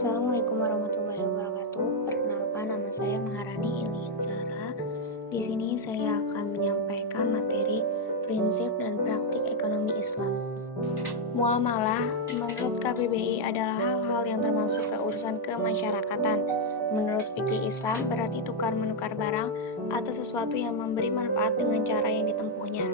Assalamualaikum warahmatullahi wabarakatuh. Perkenalkan, nama saya Maharani Ilian Zahra. Di sini saya akan menyampaikan materi prinsip dan praktik ekonomi Islam. Muamalah menurut KBBI adalah hal-hal yang termasuk ke urusan kemasyarakatan. Menurut fikih Islam, berarti tukar menukar barang atau sesuatu yang memberi manfaat dengan cara yang ditempuhnya.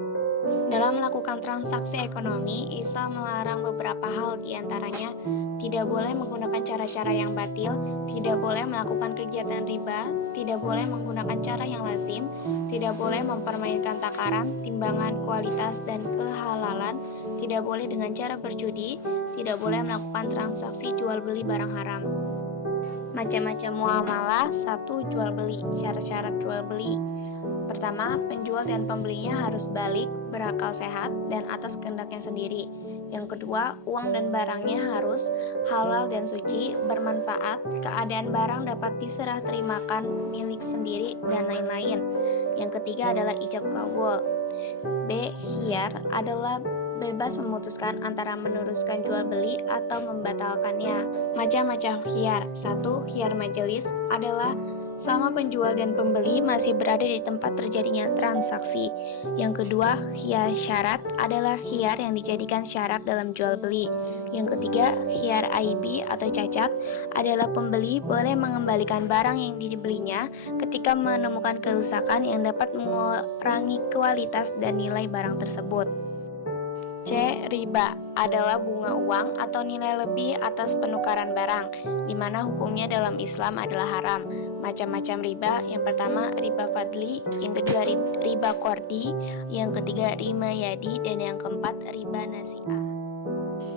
Dalam melakukan transaksi ekonomi, Islam melarang beberapa hal, diantaranya tidak boleh menggunakan cara-cara yang batil, tidak boleh melakukan kegiatan riba, tidak boleh menggunakan cara yang lazim, tidak boleh mempermainkan takaran, timbangan, kualitas, dan kehalalan, tidak boleh dengan cara berjudi, tidak boleh melakukan transaksi jual beli barang haram. Macam-macam muamalah. 1. Jual beli. Syarat-syarat jual beli. Pertama, penjual dan pembelinya harus balik, berakal sehat, dan atas kehendaknya sendiri. Yang kedua, uang dan barangnya harus halal dan suci, bermanfaat, keadaan barang dapat diserah terimakan, milik sendiri, dan lain-lain. Yang ketiga adalah ijab kabul. B. Khiyar adalah bebas memutuskan antara meneruskan jual beli atau membatalkannya. Macam-macam khiyar. 1. Khiyar majelis adalah selama penjual dan pembeli masih berada di tempat terjadinya transaksi. Yang kedua, khiyar syarat adalah khiyar yang dijadikan syarat dalam jual beli. Yang ketiga, khiyar aibi atau cacat adalah pembeli boleh mengembalikan barang yang dibelinya ketika menemukan kerusakan yang dapat mengurangi kualitas dan nilai barang tersebut. C. Riba adalah bunga uang atau nilai lebih atas penukaran barang, di mana hukumnya dalam Islam adalah haram. Macam-macam riba. Yang pertama, riba fadli. Yang kedua, riba kordi. Yang ketiga, riba yadi. Dan yang keempat, riba nasi'ah.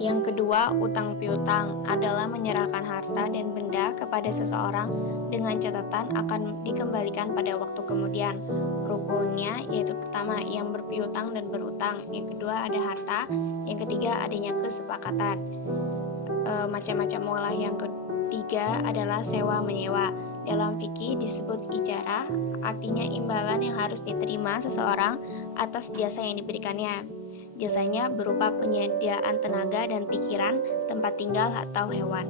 Yang kedua, utang piutang adalah menyerahkan harta dan benda kepada seseorang dengan catatan akan dikembalikan pada waktu kemudian. Rukunnya yaitu pertama, yang berpiutang dan berutang. Yang kedua, ada harta. Yang ketiga, adanya kesepakatan. Macam-macam muamalah. Yang ketiga adalah sewa menyewa. Dalam fikih disebut ijarah, artinya imbalan yang harus diterima seseorang atas jasa yang diberikannya. Jasanya berupa penyediaan tenaga dan pikiran, tempat tinggal, atau hewan.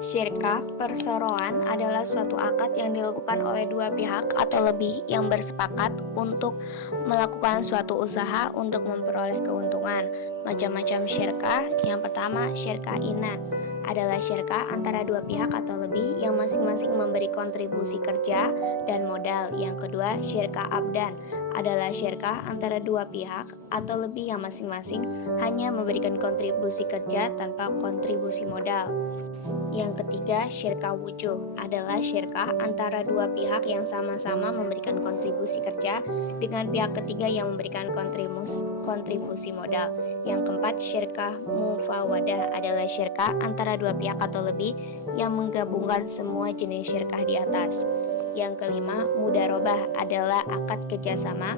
Syirkah, perseroan adalah suatu akad yang dilakukan oleh dua pihak atau lebih yang bersepakat untuk melakukan suatu usaha untuk memperoleh keuntungan. Macam-macam syirkah. Yang pertama, syirkah inan adalah syirkah antara dua pihak atau lebih yang masing-masing memberi kontribusi kerja dan modal. Yang kedua, syirkah abdan adalah syirkah antara dua pihak atau lebih yang masing-masing hanya memberikan kontribusi kerja tanpa kontribusi modal. Yang ketiga, syirkah wujuh adalah syirkah antara dua pihak yang sama-sama memberikan kontribusi kerja dengan pihak ketiga yang memberikan kontribusi modal. Yang keempat, syirkah mufawadah adalah syirkah antara dua pihak atau lebih yang menggabungkan semua jenis syirkah di atas. Yang kelima, mudharabah adalah akad kerjasama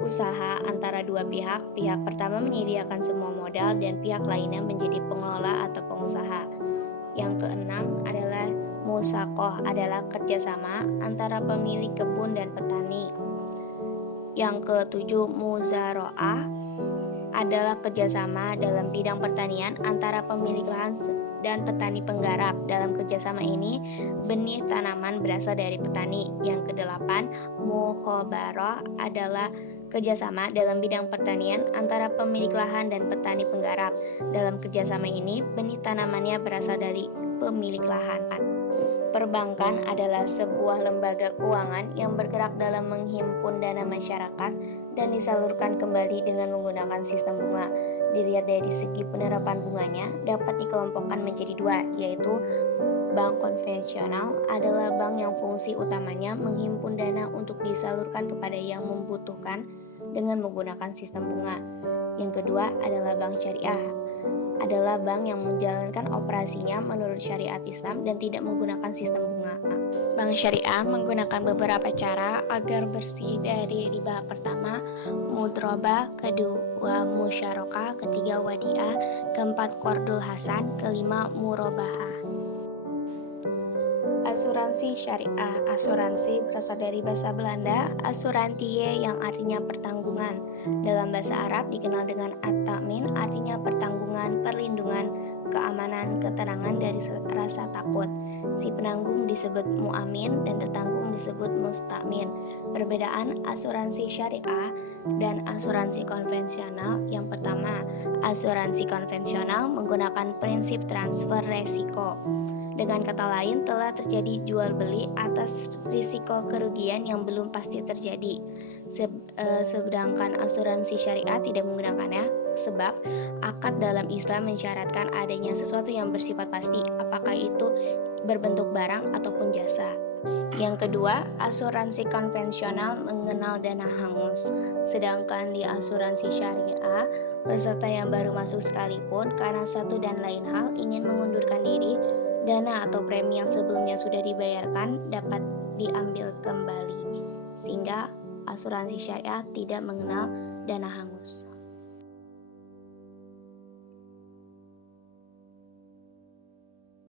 usaha antara dua pihak. Pihak pertama menyediakan semua modal dan pihak lainnya menjadi pengelola atau pengusaha. Yang keenam adalah musaqah adalah kerjasama antara pemilik kebun dan petani. Yang ketujuh, muzara'ah adalah kerjasama dalam bidang pertanian antara pemilik lahan dan petani penggarap. Dalam kerjasama ini, benih tanaman berasal dari petani. Yang kedelapan, mukhabarah adalah kerjasama dalam bidang pertanian antara pemilik lahan dan petani penggarap. Dalam kerjasama ini, benih tanamannya berasal dari pemilik lahan. Perbankan adalah sebuah lembaga keuangan yang bergerak dalam menghimpun dana masyarakat dan disalurkan kembali dengan menggunakan sistem bunga. Dilihat dari segi penerapan bunganya, dapat dikelompokkan menjadi dua, yaitu bank konvensional adalah bank yang fungsi utamanya menghimpun dana untuk disalurkan kepada yang membutuhkan dengan menggunakan sistem bunga. Yang kedua adalah bank syariah, adalah bank yang menjalankan operasinya menurut syariat Islam dan tidak menggunakan sistem bunga. Bank syariah menggunakan beberapa cara agar bersih dari riba. Pertama, mudharabah. Kedua, musyarakah. Ketiga, wadiah. Keempat, qardul hasan. Kelima, murabahah. Asuransi syariah. Asuransi berasal dari bahasa Belanda asurantie yang artinya pertanggungan. Dalam bahasa Arab dikenal dengan at-ta'min, artinya pertanggungan, perlindungan, keamanan keterangan dari rasa takut. Si penanggung disebut mu'amin dan tertanggung disebut mustakmin. Perbedaan asuransi syariah dan asuransi konvensional. Yang pertama, asuransi konvensional menggunakan prinsip transfer resiko. Dengan kata lain, telah terjadi jual beli atas risiko kerugian yang belum pasti terjadi. Sedangkan asuransi syariah tidak menggunakannya, sebab akad dalam Islam mensyaratkan adanya sesuatu yang bersifat pasti, apakah itu berbentuk barang ataupun jasa. Yang kedua, asuransi konvensional mengenal dana hangus. Sedangkan di asuransi syariah, peserta yang baru masuk sekalipun karena satu dan lain hal ingin mengundurkan diri, dana atau premi yang sebelumnya sudah dibayarkan dapat diambil kembali, sehingga asuransi syariah tidak mengenal dana hangus.